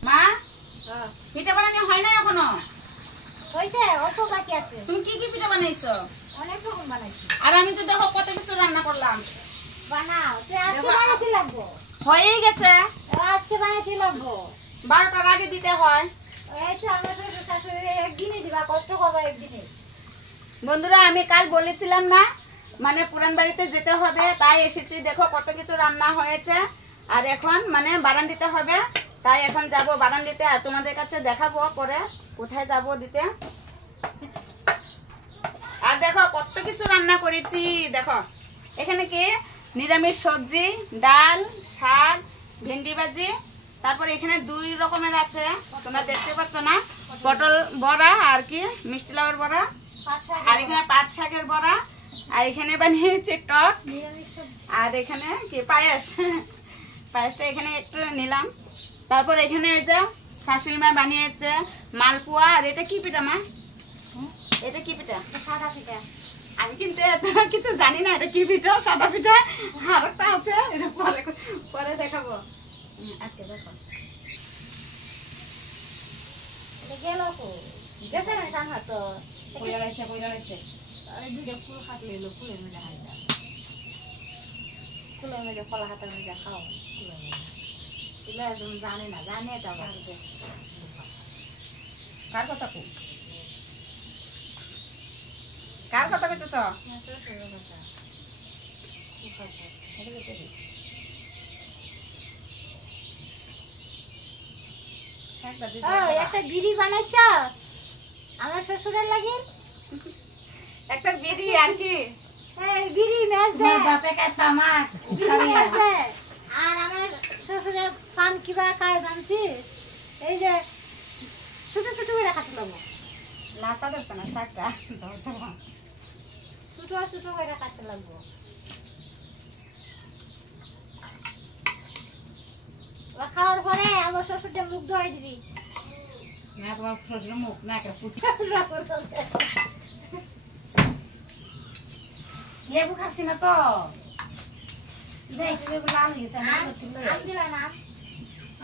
মা পিঠা বানানো হয় না এখনো? হইছে, অল্প বাকি আছে। তুমি কি কি পিঠা বানাইছো? অনেক রকম বানাইছি। আর আমি তো দেখো কত কিছু রান্না করলাম। বানাও, তুই আজকে বানাইতে লাগবো। হয়েই গেছে, আজকে বানাইতে লাগবো। 12টার আগে দিতে হয়। এই তো আমার শাশুড়ি একদিনই দিবা, কষ্ট করবা একদিনে। বন্ধুরা আমি কাল বলেছিলাম না মানে পুরান বাড়িতে যেতে হবে, তাই এসেছি। দেখো কত কিছু রান্না হয়েছে। আর এখন মানে বারান দিতে হবে, তাই এখন যাব বারান দিতে। আর তোমাদের কাছে দেখাবো পরে কোথায় যাব দিতে। আর দেখো কত কিছু রান্না করেছি। দেখো এখানে কি নিরামিষ সবজি, ডাল, শাক, ভেন্ডি ভাজি, তারপর এখানে 2 রকমের আছে, তোমরা দেখতে পাচ্ছ না, পটল বড়া আর কি মিষ্টি লাউয়ের বড়া, আর এখানে পাট শাকের বড়া, আর এখানে বানিয়েছে টক, আর এখানে কি পায়েস। পায়েসটা এখানে একটু নিলাম। তারপর এখানে এই যে শাশুড়ি মা বানিয়েছে মালপোয়া। আর এটা কি পিঠা মা? এটা কি পিঠা? সাদা পিঠা। আমি কিন্তু এত কিছু জানি না এটা কি পিঠা। সাদা পিঠা আর একটা আছে, এটা পরে পরে দেখাবো। আজকে দেখো এটা গেল কো গেছে না জানা তো। কইরা লাইছে এই দুইটা ফুল হাত লইলো, ফুলের মধ্যে হাইটা, ফুলের মধ্যে কলা হাতের মধ্যে খাও। ফুলের মধ্যে এগুলো একদম জানে না, জানে এটা বাড়িতে। কার কথা কই? কার কথা কইতেছ? একটা বিড়ি বানাইছ আমার শ্বশুরের লাগি? একটা বিড়ি আর কি বিড়ি ম্যাচ তোমার বাপে খাইতো আমার। আর আমার শ্বশুরের পান কিবা খায় জানছিস? এই যে ছোট ছোট করে কাটলাম, লাসা দেখছ না শাকটা ছোট ছোট করে কাটতে লাগবো। খাওয়ার পরে আমার শ্বশুরটা মুখ ধোয়াই দিবি। না তোমার শ্বশুর মুখ না একটা ফুট। লেবু খাচ্ছি না তো, দেখ লেবু লাল হয়েছে। আম দিলা না?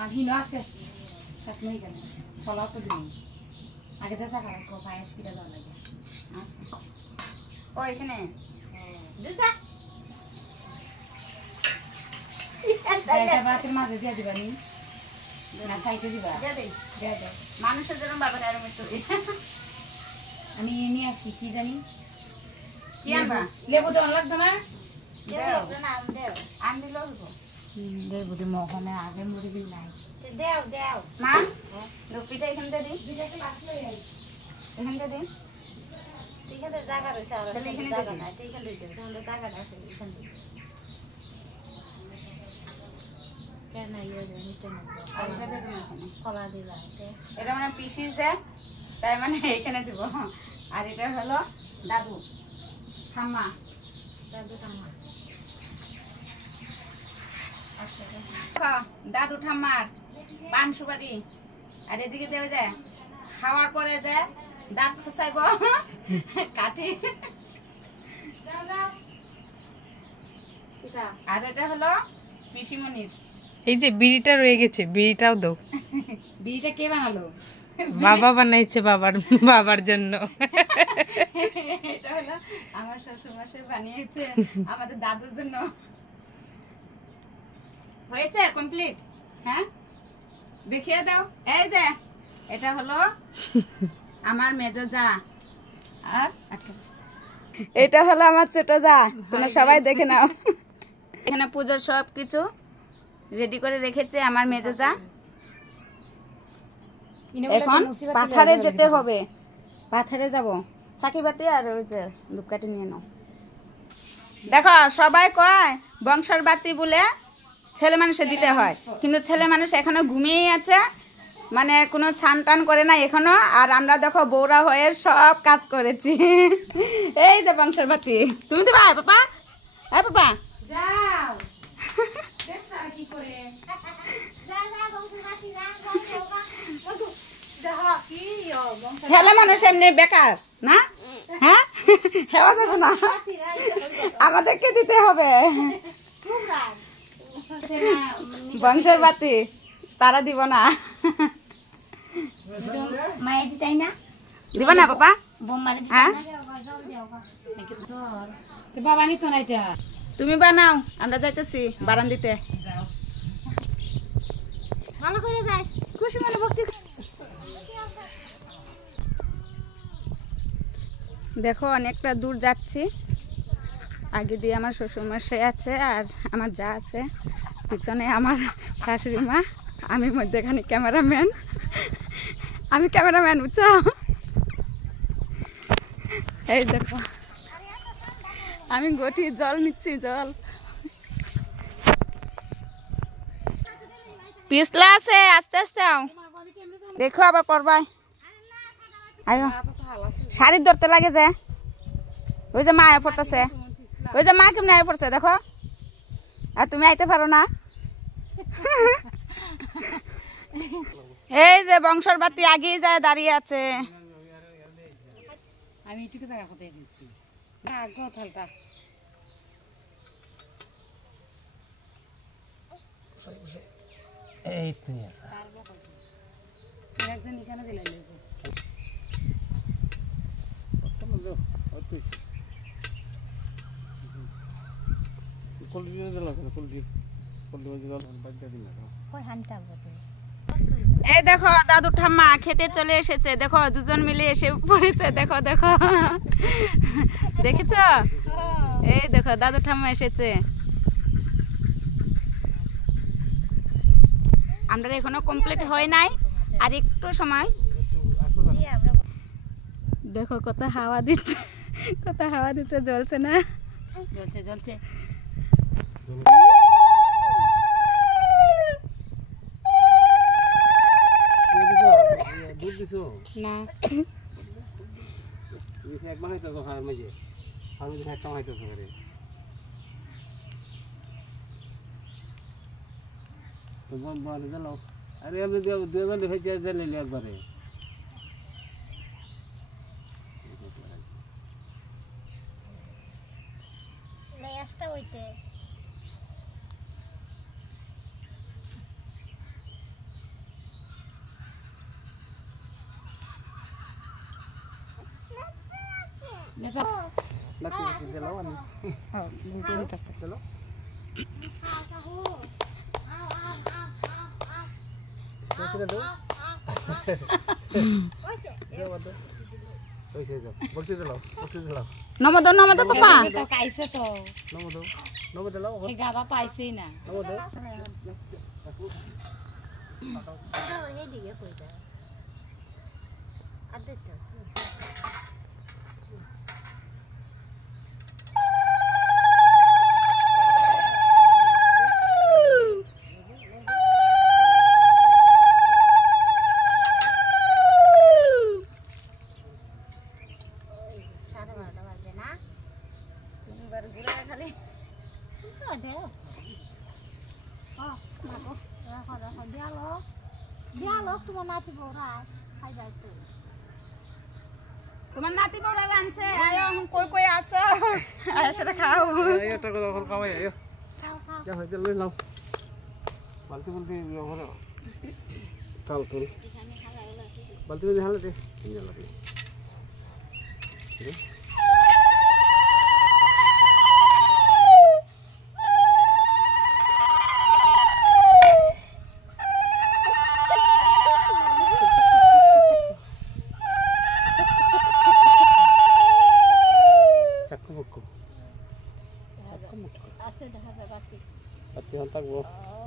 আর হিনো আছে সাত নেই কেন, ফলাও তো দিন আগে তো চাকা রাখো, পায়েস পিঠা দেওয়া লাগে। আচ্ছা ও এখানে দুটা বাতের মাঝে দিয়ে দিবা নি না খাইতে দিবা? মানুষের জন্য বাবার আর মৃত্যু। আমি নিয়ে আসি কি জানি কি আনবা? লেবু দেওয়া লাগতো না? আন দিলেও হইব। লেবু দি মহনে আগে মুড়ি দিন নাই। দেও দেও মা রুপিটা এখান থেকে দিন, এখান থেকে দিন। এখানে জায়গা রয়েছে, আর তাহলে এখানে জায়গা দিন। নাই, এখানে দিতে তাহলে জায়গা না আছে এখানে দিতে। কেন ইয়ে নিতে না আর এটা দিয়ে দিন এখানে। কলা দিলা এটা মানে পিসি যে তাই মানে এখানে দিব। আর এটা হলো দাদু ঠাম্মা। দাদু ঠাম্মার পান সুপারি। আর এদিকে দেবে যায় খাওয়ার পরে যে দাঁত খসাইব কাটি। আর এটা হলো পিসিমণির। এই যে বিড়িটা রয়ে গেছে, বিড়িটাও দাও। বিড়িটা কে বানালো? বাবা বানাইছে, বাবার জন্য। এটা হলো আমার শ্বশুর মশাই বানিয়েছে আমাদের দাদুর জন্য। হয়েছে কমপ্লিট? হ্যাঁ দেখিয়ে দাও। এই যে এটা হলো আমার মেজো যা, আর এটা হলো আমার ছোট যা। তোমরা সবাই দেখে নাও। এখানে পুজোর সব কিছু রেডি করে রেখেছে আমার মেজো যা। এখন পাথারে যেতে হবে, পাথারে যাব। সাকিবাতি আর ওই যে ধূপকাঠি নিয়ে নাও। দেখো সবাই কয় বংশর বাতি বলে ছেলে মানুষে দিতে হয়, কিন্তু ছেলে মানুষ এখনো ঘুমিয়েই আছে, মানে কোনো ছান টান করে না এখনো। আর আমরা দেখো বৌরা হয়ে সব কাজ করেছি। এই যে বংশর বাতি তুমি দিবা? পাপা হ্যাঁ পাপা যাও কি করে ছেলে মানুষ এমনি বেকার না? হ্যাঁ হেওয়া যাবে না, আমাদেরকে দিতে হবে বংশের বাতি। তারা দিব না। মায়ের দিতাই না দিব না পাপা? বোমারে হ্যাঁ বাবা নিত না এটা। তুমি বানাও, আমরা যাইতেছি বারান্দিতে। ভালো করে যাই, খুশি মনে ভক্তি। দেখো অনেকটা দূর যাচ্ছি, আগে দিয়ে আমার শ্বশুরমশাই আছে আর আমার যা আছে, পিছনে আমার শাশুড়ি মা, আমি মধ্যেখানে ক্যামেরাম্যান। আমি ক্যামেরাম্যান, বুঝছো? এই দেখো আমি গটি জল নিচ্ছি, জল পিছলা আছে, আস্তে আস্তে আও। দেখো আবার পড়বাই, আয়ো শাড়ি ধরতে লাগে যে। ওই যে মা আয় পড়তেছে, ওই যে মা কেমনি আয় পড়ছে দেখো, আর তুমি আইতে পারো না। এই যে বংশর বাতি আগেই যায় দাঁড়িয়ে আছে। আমি এটুকু জায়গা কোথায় দিচ্ছি না গো থালটা। এই তুই আছে একজন এখানে দিলাই এই দেখো দাদু ঠাম্মা খেতে চলে এসেছে, দেখো দুজন মিলে এসে পড়েছে, দেখো দেখো দেখেছ? এই দেখো দাদু ঠাম্মা এসেছে। আমরা এখনো কমপ্লিট হয় নাই, আর একটু সময়। দেখো কত হাওয়া দিচ্ছে, কত হাওয়া দিচ্ছে, জ্বলছে না? জ্বলছে জ্বলছে। না একবার হইতেছ হার মাঝে, আমি তো একটা হইতেছ করে তো বল গেল। আরে আমি দুইবার হয়েছে দিলে একবারে লেয়াসটা হইতে নাকি দিল আমি দিল নমদ নমদ পাপা, তো কাইছে তো এই গাবা পাইছেই না। এদিকে কইতা আদে তো তোমার নাতি বউরা রাঁধছে, আয়ো এখন কই কই আসো, আর সেটা খাও। একটা কথা ফল খাওয়াই আয়ো যা হইতে লই নাও বালতি বালতি ব্যবহার তাল তুল বালতি বালতি হালতে নিয়ে লাগে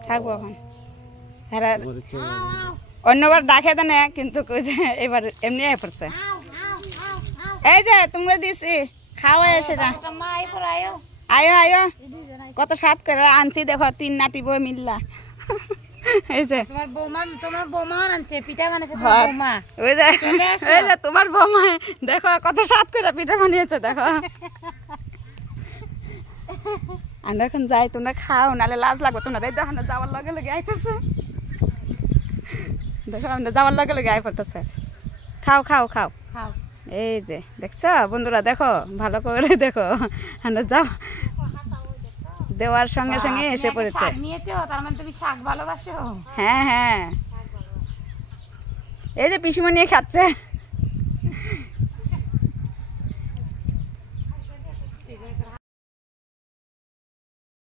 থাকবো এখন। অন্যবার ডাকে দেন কিন্তু এবার এমনি পড়ছে। এই যে তুমি দিছি খাওয়া এসে না, আয়ো আয়ো কত স্বাদ করে আনছি, দেখো 3 নাতি বই মিললা। এই যে তোমার বৌমা আনছে পিঠা বানাইছে তোমার বৌমা। ওই যে এই যে তোমার বৌমা, দেখো কত স্বাদ করে পিঠা বানিয়েছে, দেখো। আমরা এখন যাই, তোমরা খাও, নাহলে লাজ লাগবে তোমরা। দেখো আমরা যাওয়ার লগে লগে আইতেছে, দেখো আমরা যাওয়ার লগে লগে আই পড়তেছে। খাও খাও খাও খাও। এই যে দেখছো বন্ধুরা, দেখো ভালো করে দেখো, আমরা যাও দেওয়ার সঙ্গে সঙ্গে এসে পড়েছে। শাক নিয়েছো, তার মানে তুমি শাক ভালোবাসো। হ্যাঁ হ্যাঁ, এই যে পিসিমণি খাচ্ছে।